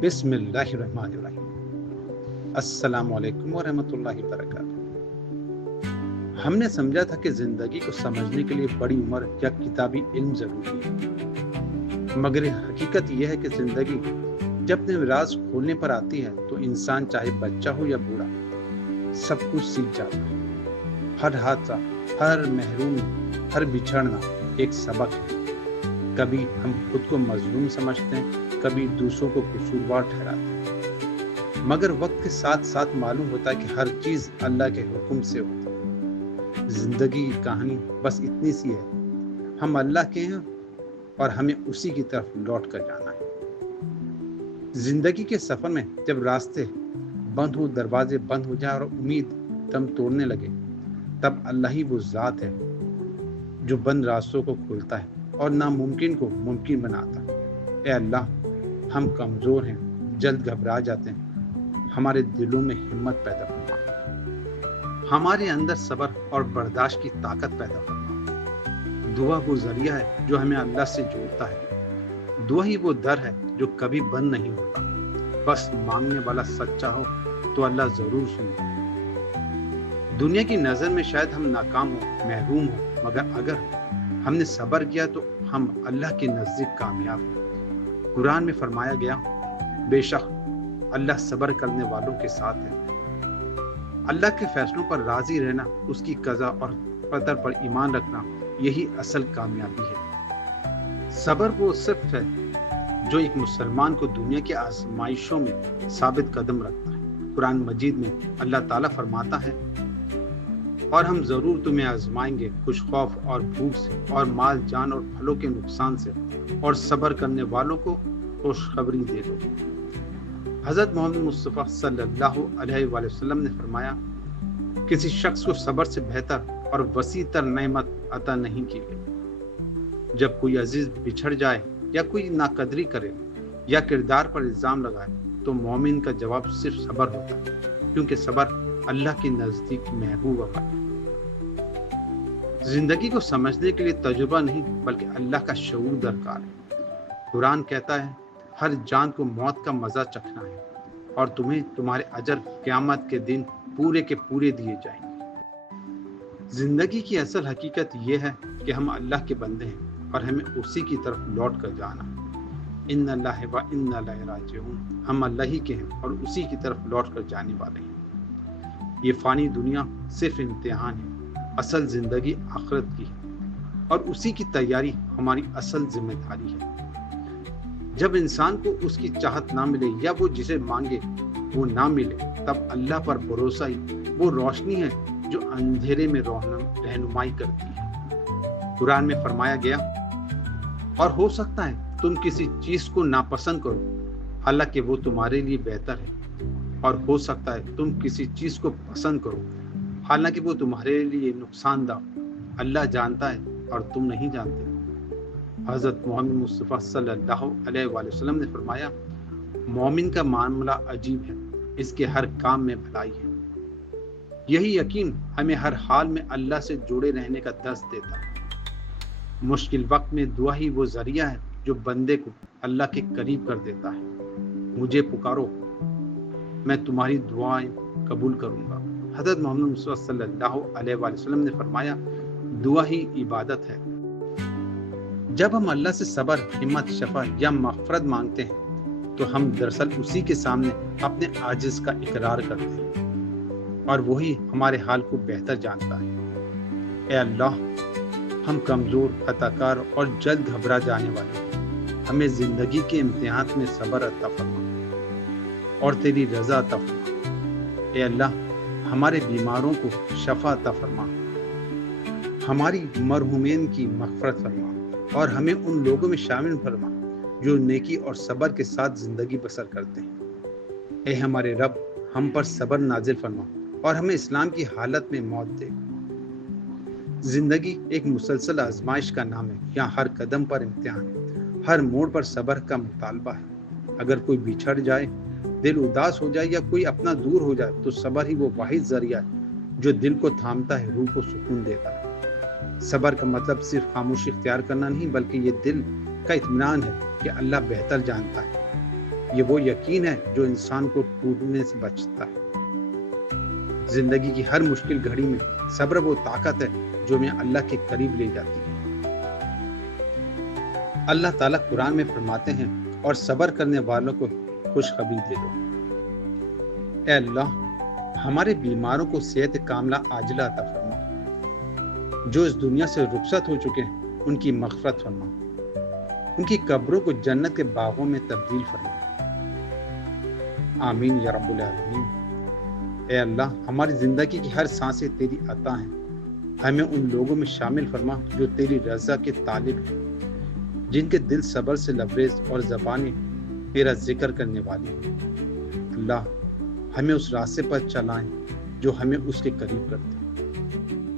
بسم اللہ الرحمن الرحیم۔ السلام علیکم ورحمۃ اللہ وبرکاتہ۔ ہم نے سمجھا تھا کہ زندگی کو سمجھنے کے لیے بڑی عمر یا کتابی علم ضروری ہے، مگر حقیقت یہ ہے کہ زندگی جب اپنے راز کھولنے پر آتی ہے تو انسان چاہے بچہ ہو یا بوڑھا سب کچھ سیکھ جاتا ہے۔ ہر حادثہ، ہر محرومی، ہر بچھڑنا ایک سبق ہے۔ کبھی ہم خود کو مظلوم سمجھتے ہیں، کبھی دوسروں کو قصوروار ٹھہراتے ہیں، مگر وقت کے ساتھ ساتھ معلوم ہوتا ہے کہ ہر چیز اللہ کے حکم سے ہوتی ہے۔ زندگی کی کہانی بس اتنی سی ہے، ہم اللہ کے ہیں اور ہمیں اسی کی طرف لوٹ کر جانا ہے۔ زندگی کے سفر میں جب راستے بند ہو، دروازے بند ہو جائیں اور امید دم توڑنے لگے، تب اللہ ہی وہ ذات ہے جو بند راستوں کو کھولتا ہے اور ناممکن کو ممکن بناتا ہے۔ اے اللہ، ہم کمزور ہیں، جلد گھبرا جاتے ہیں، ہمارے دلوں میں ہمت پیدا فرما، ہمارے اندر صبر اور برداشت کی طاقت پیدا فرما۔ دعا وہ ذریعہ ہے جو ہمیں اللہ سے جوڑتا ہے، دعا ہی وہ در ہے جو کبھی بند نہیں ہوتا۔ بس مانگنے والا سچا ہو تو اللہ ضرور سنتا ہے۔ دنیا کی نظر میں شاید ہم ناکام ہو، محروم ہو، مگر اگر ہم نے صبر کیا تو ہم اللہ کے نزدیک کامیاب ہیں۔ قرآن میں فرمایا گیا، بے شک اللہ صبر کرنے والوں کے ساتھ ہے۔ اللہ کے فیصلوں پر راضی رہنا، اس کی قضا اور قدر پر ایمان رکھنا، یہی اصل کامیابی ہے۔ صبر وہ صفت ہے جو ایک مسلمان کو دنیا کی آزمائشوں میں ثابت قدم رکھتا ہے۔ قرآن مجید میں اللہ تعالیٰ فرماتا ہے، اور ہم ضرور تمہیں آزمائیں گے کچھ خوف اور بھوک سے، اور مال جان اور پھلوں کے نقصان سے، اور صبر کرنے والوں کو خوشخبری دے دو۔ حضرت محمد مصطفیٰ صلی اللہ علیہ وآلہ وسلم نے فرمایا، کسی شخص کو صبر سے بہتر اور وسیع تر نعمت عطا نہیں کی گئی۔ جب کوئی عزیز بچھڑ جائے یا کوئی ناقدری کرے یا کردار پر الزام لگائے تو مومن کا جواب صرف صبر ہوتا ہے، کیونکہ صبر اللہ کے نزدیک محبوب عمل ہے۔ زندگی کو سمجھنے کے لیے تجربہ نہیں بلکہ اللہ کا شعور درکار ہے۔ قرآن کہتا ہے، ہر جان کو موت کا مزہ چکھنا ہے، اور تمہیں تمہارے اجر قیامت کے دن پورے کے پورے دیے جائیں گے۔ زندگی کی اصل حقیقت یہ ہے کہ ہم اللہ کے بندے ہیں اور ہمیں اسی کی طرف لوٹ کر جانا ہے۔ ان اللہ و انا الیہ راجعون، ہم اللہ ہی کے ہیں اور اسی کی طرف لوٹ کر جانے والے ہیں۔ یہ فانی دنیا صرف امتحان ہے، اصل زندگی آخرت کی ہے، اور اسی کی تیاری ہماری اصل ذمہ داری ہے۔ جب انسان کو اس کی چاہت نہ ملے یا وہ جسے مانگے وہ نہ ملے، تب اللہ پر بھروسہ ہی وہ روشنی ہے جو اندھیرے میں رہنمائی کرتی ہے۔ قرآن میں فرمایا گیا، اور ہو سکتا ہے تم کسی چیز کو ناپسند کرو حالانکہ وہ تمہارے لیے بہتر ہے، اور ہو سکتا ہے تم کسی چیز کو پسند کرو حالانکہ وہ تمہارے لیے نقصان دہ۔ اللہ جانتا ہے اور تم نہیں جانتے۔ حضرت محمد مصطفیٰ صلی اللہ علیہ وآلہ وسلم نے فرمایا، مومن کا معاملہ عجیب ہے، اس کے ہر کام میں بھلائی ہے۔ یہی یقین ہمیں ہر حال میں اللہ سے جڑے رہنے کا درس دیتا ہے۔ مشکل وقت میں دعا ہی وہ ذریعہ ہے جو بندے کو اللہ کے قریب کر دیتا ہے۔ مجھے پکارو، میں تمہاری دعائیں قبول کروں گا۔ حضرت محمد مصطفیٰ صلی اللہ علیہ وآلہ وسلم نے فرمایا، دعا ہی عبادت ہے۔ جب ہم اللہ سے صبر، ہمت، شفا یا مغفرت مانگتے ہیں تو ہم دراصل اسی کے سامنے اپنے عاجز کا اقرار کرتے ہیں، اور وہی ہمارے حال کو بہتر جانتا ہے۔ اے اللہ، ہم کمزور، خطا کار اور جلد گھبرا جانے والے ہیں، ہمیں زندگی کے امتحان میں صبر عطا فرما اور تیری رضا عطا فرما۔ اے اللہ، ہمارے بیماروں کو شفا عطا فرما، ہماری مرحومین کی مغفرت فرما، اور ہمیں ان لوگوں میں شامل فرما جو نیکی اور صبر کے ساتھ زندگی بسر کرتے ہیں۔ اے ہمارے رب، ہم پر صبر نازل فرما اور ہمیں اسلام کی حالت میں موت دے۔ زندگی ایک مسلسل آزمائش کا نام ہے، یہاں ہر قدم پر امتحان ہے، ہر موڑ پر صبر کا مطالبہ ہے۔ اگر کوئی بچھڑ جائے، دل اداس ہو جائے یا کوئی اپنا دور ہو جائے تو صبر ہی وہ واحد ذریعہ ہے جو دل کو تھامتا ہے، روح کو سکون دیتا ہے۔ صبر کا مطلب صرف خاموشی اختیار کرنا نہیں بلکہ یہ دل کا اطمینان ہے کہ اللہ بہتر جانتا ہے۔ یہ وہ یقین ہے جو انسان کو ٹوٹنے سے بچتا ہے۔ زندگی کی ہر مشکل گھڑی میں صبر وہ طاقت ہے جو ہمیں اللہ کے قریب لے جاتی ہے۔ اللہ تعالیٰ قرآن میں فرماتے ہیں، اور صبر کرنے والوں کو خوشخبری دے دو۔ اے اللہ، ہمارے بیماروں کو صحت کاملہ عاجلہ عطا فرما۔ جو اس دنیا سے رخصت ہو چکے ہیں ان کی مغفرت فرما، ان کی قبروں کو جنت کے باغوں میں تبدیل فرما۔ آمین یا رب العالمین۔ اے اللہ، ہماری زندگی کی ہر سانسیں تیری عطا ہیں، ہمیں ان لوگوں میں شامل فرما جو تیری رضا کے طالب ہیں، جن کے دل صبر سے لبریز اور زبانیں تیرا ذکر کرنے والی ہیں۔ اللہ، ہمیں اس راستے پر چلائیں جو ہمیں اس کے قریب کرتے ہیں۔